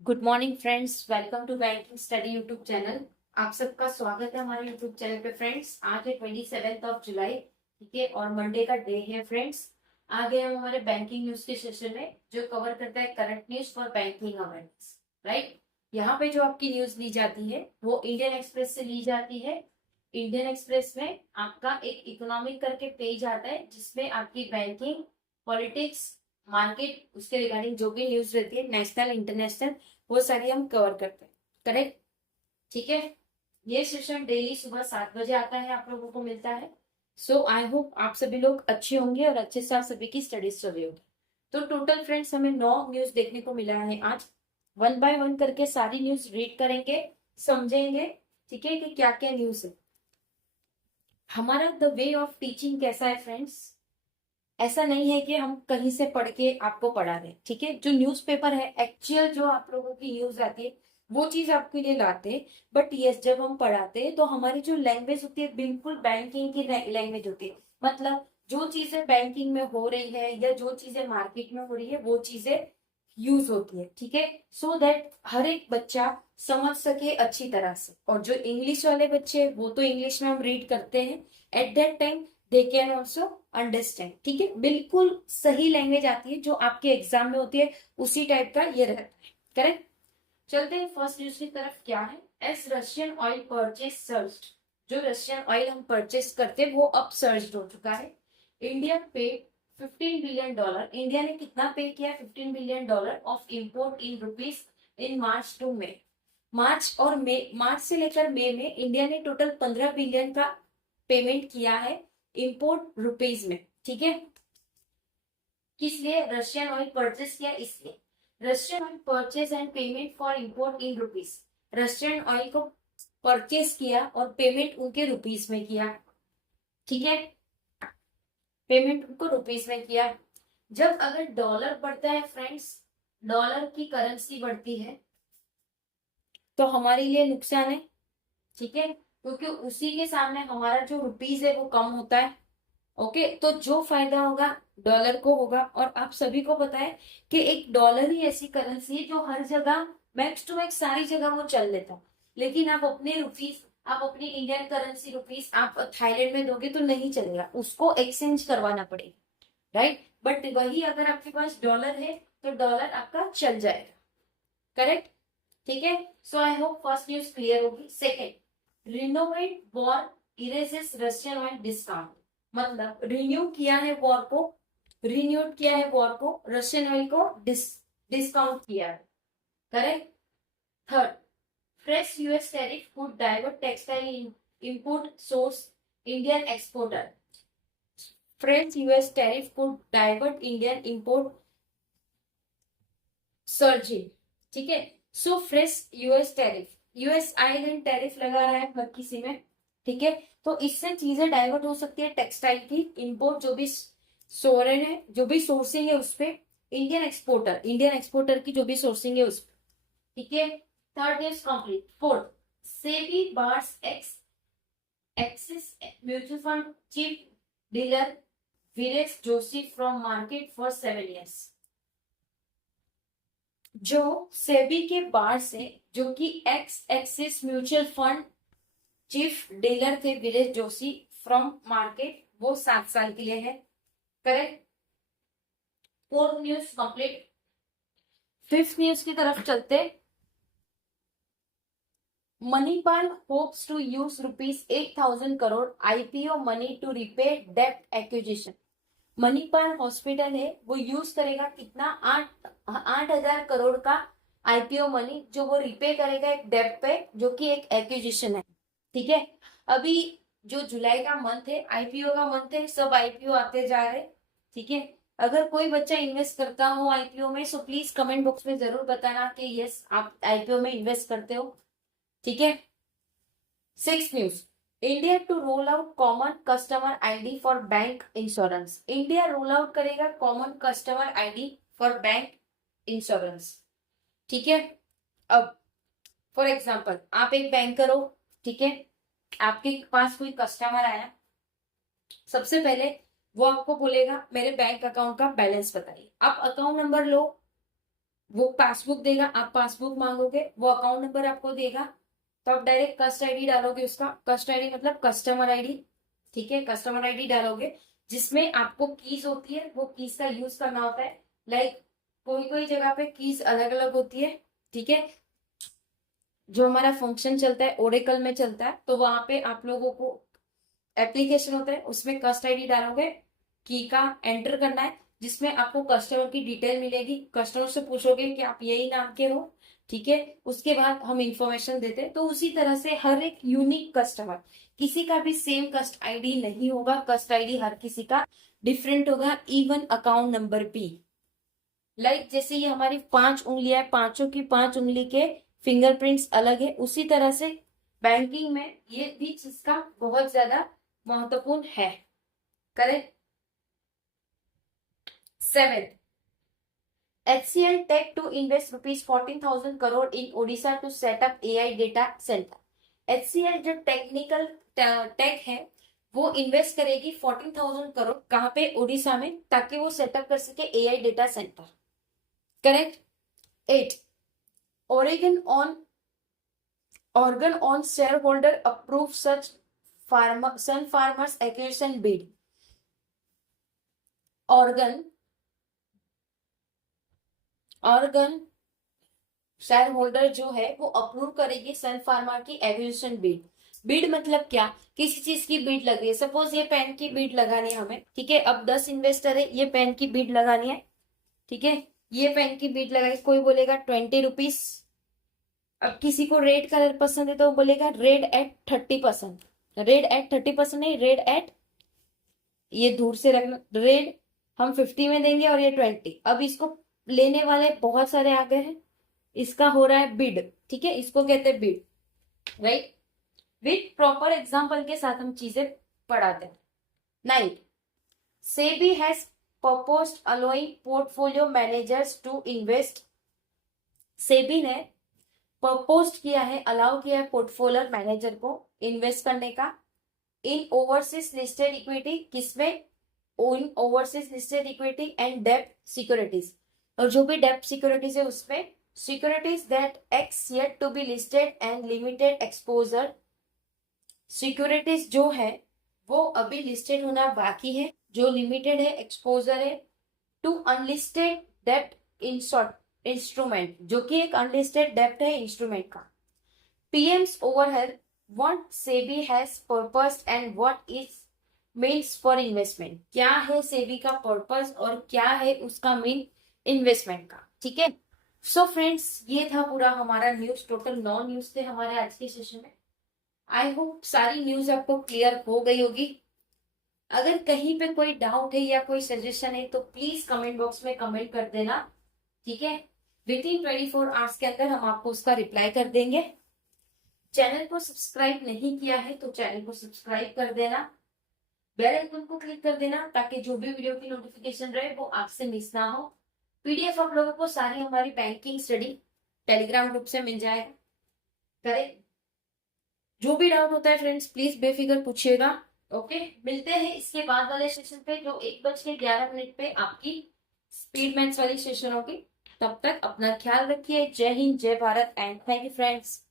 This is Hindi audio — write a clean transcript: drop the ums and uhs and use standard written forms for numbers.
Good morning friends, welcome to banking study YouTube channel. आप सबका स्वागत है हमारे यूट्यूब चैनल पे। फ्रेंड्स, आज है 27 जुलाई, ठीक है, और मंडे का डे है। फ्रेंड्स, आ गए हम हमारे बैंकिंग न्यूज के सेशन में, जो कवर करता है current news for banking awareness. Right, यहाँ पे जो आपकी न्यूज ली जाती है वो इंडियन एक्सप्रेस से ली जाती है। इंडियन एक्सप्रेस में आपका एक इकोनॉमिक करके पेज आता है, जिसमें आपकी बैंकिंग, पॉलिटिक्स, मार्केट, उसके रिगार्डिंग जो भी न्यूज रहती है, नेशनल इंटरनेशनल, वो सारी हम कवर करते हैं। करेक्ट, ठीक है। ये सेशन डेली सुबह 7 बजे आता है, आप लोगों को मिलता है। सो आई होप आप सभी लोग अच्छे होंगे और अच्छे से आप सभी की स्टडीज चल रही होगी। तो टोटल फ्रेंड्स, हमें 9 न्यूज देखने को मिला है आज। वन बाय वन करके सारी न्यूज रीड करेंगे, समझेंगे, ठीक है, कि क्या क्या न्यूज है। हमारा द वे ऑफ टीचिंग कैसा है फ्रेंड्स, ऐसा नहीं है कि हम कहीं से पढ़ के आपको पढ़ा रहे, ठीक है। जो न्यूज़पेपर है, एक्चुअल जो आप लोगों की न्यूज आती है, वो चीज आपके लिए लाते हैं। बट यस, जब हम पढ़ाते हैं तो हमारी जो लैंग्वेज होती है बिल्कुल बैंकिंग की लैंग्वेज होती है। मतलब जो चीजें बैंकिंग में हो रही है या जो चीजें मार्केट में हो रही है, वो चीजें यूज होती है, ठीक है। सो दैट हर एक बच्चा समझ सके अच्छी तरह से। और जो इंग्लिश वाले बच्चे, वो तो इंग्लिश में हम रीड करते हैं, at that time they can also understand, ठीक है। बिल्कुल सही लैंग्वेज आती है जो आपके एग्जाम में होती है, उसी टाइप का ये रहता है। करेक्ट, चलते हैं फर्स्ट न्यूज की तरफ। क्या है? S Russian oil purchase surged. जो रशियन ऑयल हम परचेज करते हैं वो अब सर्ज हो चुका है। इंडिया पे $15 बिलियन। इंडिया ने कितना पे किया? $15 billion of import in rupees in March to May. मार्च और मई, मार्च से लेकर मई में इंडिया ने टोटल 15 बिलियन का पेमेंट किया है इंपोर्ट रुपीज में, ठीक है। किस लिए रशियन ऑयल परचेस किया? इसलिए Russian oil purchase and payment for import in rupees. Russian oil को परचेस किया और पेमेंट उनके रुपीज में किया, ठीक है। पेमेंट उनको रुपीज में किया। जब अगर डॉलर बढ़ता है फ्रेंड्स, डॉलर की करेंसी बढ़ती है, तो हमारे लिए नुकसान है, ठीक है, क्योंकि उसी के सामने हमारा जो रुपीज है वो कम होता है। ओके, तो जो फायदा होगा डॉलर को होगा। और आप सभी को पता है कि एक डॉलर ही ऐसी करेंसी है जो हर जगह, मैक्स टू मैक्स सारी जगह वो चल लेता है। लेकिन आप अपने रुपीज, आप अपनी इंडियन करेंसी रुपीज आप थाईलैंड में दोगे तो नहीं चलेगा, उसको एक्सचेंज करवाना पड़ेगा। राइट, बट वही अगर आपके पास डॉलर है तो डॉलर आपका चल जाएगा। करेक्ट, ठीक है। So I hope first news clear होगी। Second, renovate war erases Russian oil discount. मतलब रिन्यू किया है वॉर को, रिन्यूड किया है वॉर को, रशियन ऑयल को डिस्काउंट किया है। Correct. Third, fresh US tariff would divert textile import source Indian exporter. Fresh US tariff would divert Indian import surging, ठीक है। So fresh US tariff, US island tariff लगा रहा है हर किसी में, ठीक है। तो इससे चीजें डाइवर्ट हो सकती है टेक्सटाइल की इंपोर्ट, जो भी सोरेन है, जो भी सोर्सिंग है उस पे, इंडियन एक्सपोर्टर की जो भी सोर्सिंग है उस पे, ठीक है। Third is complete. Fourth, SEBI bars x axis mutual fund chief dealer Viresh Joshi from market for 7 years। जो सेबी के बार से, जो कि x axis mutual fund chief dealer थे वीरेश जोशी फ्रॉम मार्केट, वो 7 साल के लिए है। Correct, fourth news complete. Fifth news की तरफ चलते। Manipal hopes to use ₹8,000 IPO money to repay डेप्ट एक्विजिशन। मणिपाल हॉस्पिटल है, वो यूज करेगा कितना? 8,000 करोड़ का आईपीओ मनी, जो वो रिपे करेगा एक डेब्ट पे, जो कि एक एक्विजिशन है, ठीक है। अभी जो जुलाई का मंथ है, आईपीओ का मंथ है, सब आईपीओ आते जा रहे, ठीक है। अगर कोई बच्चा इन्वेस्ट करता हो आईपीओ में, सो प्लीज कमेंट बॉक्स में जरूर बताना कि यस आप आईपीओ में इन्वेस्ट करते हो, ठीक है। Six news, India to roll out common customer ID for bank insurance. India roll out करेगा common customer ID for bank insurance, ठीक है। अब फॉर एग्जांपल, आप एक बैंकर हो, ठीक है, आपके पास कोई कस्टमर आया, सबसे पहले वो आपको बोलेगा मेरे बैंक अकाउंट का बैलेंस बताइए। आप अकाउंट नंबर लो, वो पासबुक देगा, आप पासबुक मांगोगे, वो अकाउंट नंबर आपको देगा, तो आप डायरेक्ट कस्ट आईडी डालोगे, उसका कस्ट आईडी मतलब कस्टमर आईडी, ठीक है, कस्टमर आईडी डालोगे, जिसमें आपको कीज होती है, वो कीज का यूज करना होता है। लाइक कोई कोई जगह पे कीज अलग अलग होती है, ठीक है। जो हमारा फंक्शन चलता है ओरेकल में चलता है, तो वहां पे आप लोगों को एप्लीकेशन होता है, उसमें कस्ट आईडी डालोगे, की का एंटर करना है, जिसमें आपको कस्टमर की डिटेल मिलेगी, कस्टमर से पूछोगे कि आप यही नाम के हो, ठीक है। उसके बाद हम इंफॉर्मेशन देते हैं। तो उसी तरह से हर एक यूनिक कस्टमर, किसी का भी सेम कस्ट आईडी नहीं होगा, कस्ट आईडी हर किसी का डिफरेंट होगा, इवन अकाउंट नंबर भी। लाइक जैसे ये हमारी 5 उंगलियां, पांचों की 5 उंगली के फिंगरप्रिंट्स अलग है, उसी तरह से बैंकिंग में ये भी चीज का बहुत ज्यादा महत्वपूर्ण है। Correct. 7th, HCL Tech to invest rupees 14,000 crore in Odisha to set up AI data center. HCL जो टेक्निकल टेक है, वो इन्वेस्ट करेगी 14,000 करोड़, कहाँ पे, ओडिशा में, ताकि वो सेटअप कर सके AI data centre. Correct. 8, Oregon on shareholder approve such Sun Farmers acquisition bid. Organ share holder जो है वो अप्रूव करेगी सन फार्मा की एक्विजिशन बिड। बिड मतलब क्या, किसी चीज की बिड लग रही है, सपोज ये पेन की बिड लगानी है हमें, ठीक है। अब 10 इन्वेस्टर है, ये पेन की बिड लगानी है, ठीक है। ये पेन की बिड लगाई, कोई बोलेगा 20 रुपीज। अब किसी को रेड कलर पसंद है तो वो बोलेगा रेड एट 30%, रेड एट 30% नहीं, रेड एट, ये दूर से रखना, रेड हम 50 में देंगे और ये 20। अब इसको लेने वाले बहुत सारे आ गए हैं, इसका हो रहा है बिड, ठीक है, इसको कहते हैं bid, right. With proper example के साथ हम चीजें पढ़ाते हैं। 9, SEBI has proposed allowing portfolio managers to invest. SEBI ने प्रपोज किया है, अलाउ किया है पोर्टफोलियो मैनेजर को इन्वेस्ट करने का इन ओवरसीज लिस्टेड इक्विटी, किसमें, in overseas listed equity and डेब्ट सिक्योरिटीज, और जो भी डेब्ट सिक्योरिटीज है उसमें, securities that ex yet to be listed and limited exposure, securities जो है वो अभी लिस्टेड होना बाकी है, जो लिमिटेड है, एक्सपोजर है, टू अनलिस्टेड डेब्ट इंस्ट्रूमेंट, जो कि एक अनलिस्टेड डेब्ट है इंस्ट्रूमेंट का। PM's overhead what SEBI has purpose and what is means for investment, क्या है सेबी का पर्पस और क्या है उसका मीन इन्वेस्टमेंट का, ठीक है। सो फ्रेंड्स, ये था पूरा हमारा न्यूज, टोटल 9 न्यूज थे हमारे आज के सेशन में। आई होप सारी न्यूज आपको क्लियर हो गई होगी। अगर कहीं पे कोई डाउट है या कोई सजेशन है तो प्लीज कमेंट बॉक्स में कमेंट कर देना, ठीक है। विद इन 24 आवर्स के अंदर हम आपको उसका रिप्लाई कर देंगे। चैनल को सब्सक्राइब नहीं किया है तो चैनल को सब्सक्राइब कर देना, बेल आइकन को क्लिक कर देना, ताकि जो भी वीडियो की नोटिफिकेशन रहे वो आपसे मिस ना हो। पीडीएफ आप लोगों को सारी हमारी बैंकिंग स्टडी टेलीग्राम ग्रुप से मिल जाएगा। करेक्ट। जो भी डाउट होता है फ्रेंड्स प्लीज बेफिक्र पूछिएगा। ओके, मिलते हैं इसके बाद वाले सेशन पे, जो 1:11 पे आपकी स्पीड मैथ्स वाली सेशन होगी। तब तक अपना ख्याल रखिए। जय हिंद, जय Bharat and thank you friends.